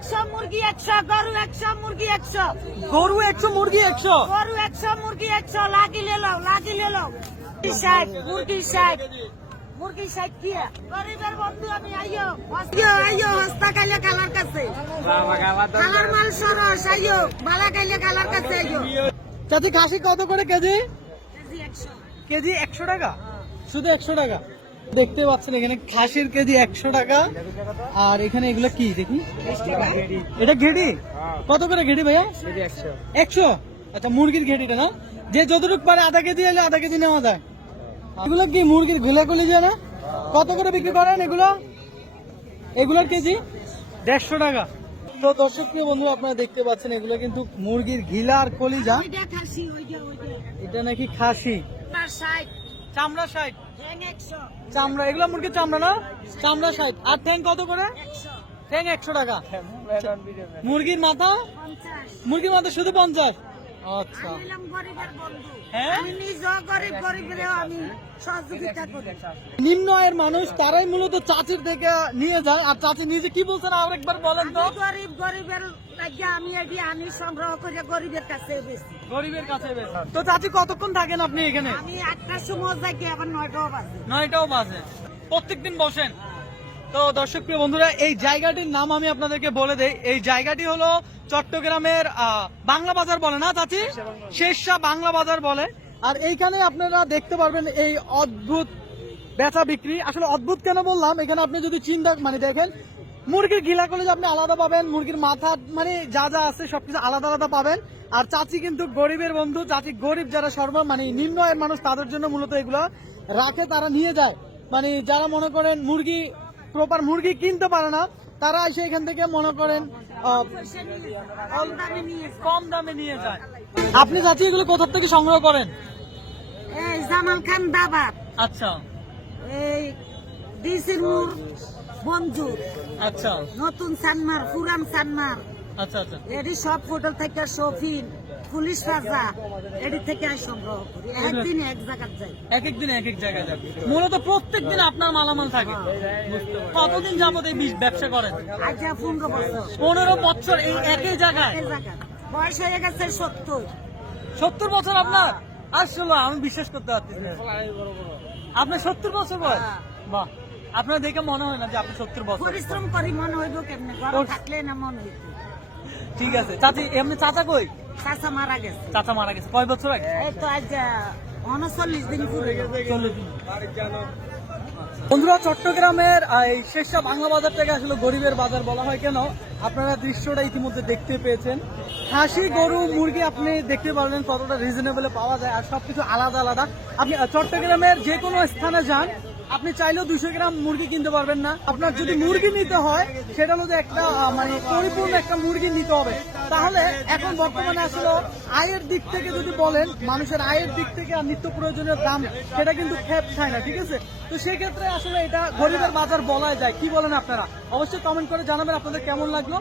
একশো মুরগি একশো গরু একশো মুরগি একশো। গরু একশো মুরগি একশো। গরু একশো মুরগি একশো লাগি লেলো লাগি লেলো। ষাট মুরগি ষাট। মুরগি কি? গরিবের বন্ধু আমি আইও আইও আইও হস্তা কাইলে কালার কাছে। কালার মাল সরস আইও বালা কাইলে কালার কাছে আইও চাচি খাসি কত করে কেজি? কেজি একশো। কেজি একশো টাকা? শুধু একশো টাকা? দেখতে পাচ্ছেন এখানে খাসির কেজি একশো টাকা। আর এখানে এগুলো কি দেখি? এটা ঘেটি? কত করে ঘেটি ভাইয়া? একশো? আচ্ছা মুরগির ঘেটিটা না? যে যতটুকু পারে আধা কেজি এলে আধা কেজি নেওয়া যায়। এগুলো কি মুরগির ঘুলে গুলি যায় না? কত করে বিক্রি করেন এগুলো? এগুলোর কেজি? দেড়শো টাকা। তো দর্শক প্রিয় বন্ধু আপনারা দেখতে পাচ্ছেন এগুলো কিন্তু মুরগির ঘিলা আর কলিজা। এটা নাকি খাসি? তার ষাট চামড়া এগুলো মুরগির চামড়া না? চামড়া সাইড আর ঠ্যাং কত করে? ঠ্যাং একশো টাকা। মুরগির মাথা? মুরগির মাথা শুধু পঞ্চাশ? আচ্ছা। হ্যাঁ? আমি নিজেও গরিব গরিবেরও আমি সহযোগিতা করি। নিম্ন আয়ের মানুষ তারাই মূলত চাচির থেকে নিয়ে যায়। আর চাচি নিজে কি বলছেন আর একবার বলেন তো? আমি গরিব গরিবের আমি এটি আমি সংগ্রহ করে গরিবের কাছে বেশি গরিবের কাছে বেশ। তো চাচি কতক্ষণ থাকেন আপনি এখানে? আমি আটটার সময় যাই আবার নয়টাও বাজে। নয়টাও বাজে। প্রত্যেকদিন বসেন? তো দর্শক প্রিয় বন্ধুরা, এই জায়গাটির নাম আমি আপনাদেরকে বলে দেই। এই জায়গাটি হলো চট্টগ্রামের বাংলা বাজার বলে না চাচি? শেরশাহ বাংলা বাজার বলে। আর এইখানে আপনারা দেখতে পারবেন এই অদ্ভুত বেচা বিক্রি। আসলে অদ্ভুত কেন বললাম? এখানে আপনি যদি চিন্তা মানে দেখেন, মুরগির গিলা কলেজ আপনি আলাদা পাবেন, মুরগির মাথা মানে যা যা আছে সবকিছু আলাদা আলাদা পাবেন। আর চাচি কিন্তু গরিবের বন্ধু, চাচি গরিব যারা সর্ব মানে নিম্ন আয়ের মানুষ, তাদের জন্য মূলত এগুলো রাখে, তারা নিয়ে যায়। মানে যারা মনে করেন মুরগি প্রপার মুরগি কিনতে পারে না তারা এসে এখান থেকে মনে করেন কম দামে নিয়ে যায়। আপনি চাচি এগুলো কোথা থেকে সংগ্রহ করেন? এই জামাল খান দাবাত। আচ্ছা। এই ডিসির মুর বঞ্জুর আচ্ছা। নতুন সানমার পুরান সানমার। এটি সব হোটেল থেকে শফিন পুলিশ রাজা এটি থেকে আমি সংগ্রহ করি। একদিন এক জায়গায় যাই। এক এক দিন এক এক জায়গায় যাবে। মূলত প্রত্যেক দিন আপনার মালামাল থাকে। কতদিন যাবত এই ব্যবসা করেন? আজ পনেরো বছর। পনেরো বছর এই একই জায়গায়? বয়স হয়ে গেছে সত্তর। সত্তর বছর আপনার? আসলে আমি বিশ্বাস করতে পারছি। আপনার সত্তর বছর বয়স? হ্যাঁ। বাহ। আপনার দেখে মনে হয় না যে আপনি সত্তর বছর। পরিশ্রম করি মনে হইব কেমনে? থাকলে না মনে হইত? ঠিক আছে। চাচি এমনি চাচা কই? চাচা মারা গেছে। চাচা মারা গেছে। কয় বছর আগে? এই তো আজ উনচল্লিশ দিন পুরে চল্লিশ দিন। বন্ধুরা চট্টগ্রামের এই শেরশাহ বাংলা বাজারটাকে আসলে গরিবের বাজার বলা হয় কেন? আপনারা দৃশ্যটা ইতিমধ্যে দেখতে পেয়েছেন। খাসি গরু মুরগি আপনি দেখতে পারবেন কতটা রিজনেবলে পাওয়া যায় আর সবকিছু আলাদা আলাদা। আপনি চট্টগ্রামের যে কোনো স্থানে যান আপনি চাইলেও দুশো গ্রাম মুরগি কিনতে পারবেন না। আপনার যদি মুরগি নিতে হয়, সেটা হলো একটা মানে পরিপূর্ণ একটা মুরগি নিতে হবে। তাহলে এখন বর্তমানে আসলে আয়ের দিক থেকে যদি বলেন, মানুষের আয়ের দিক থেকে আর নিত্য প্রয়োজনীয় দাম, সেটা কিন্তু খেপ খায় না, ঠিক আছে? তো সেক্ষেত্রে আসলে এটা গরিবের বাজার বলা যায়। কি বলেন আপনারা? অবশ্যই কমেন্ট করে জানাবেন আপনাদের কেমন লাগল।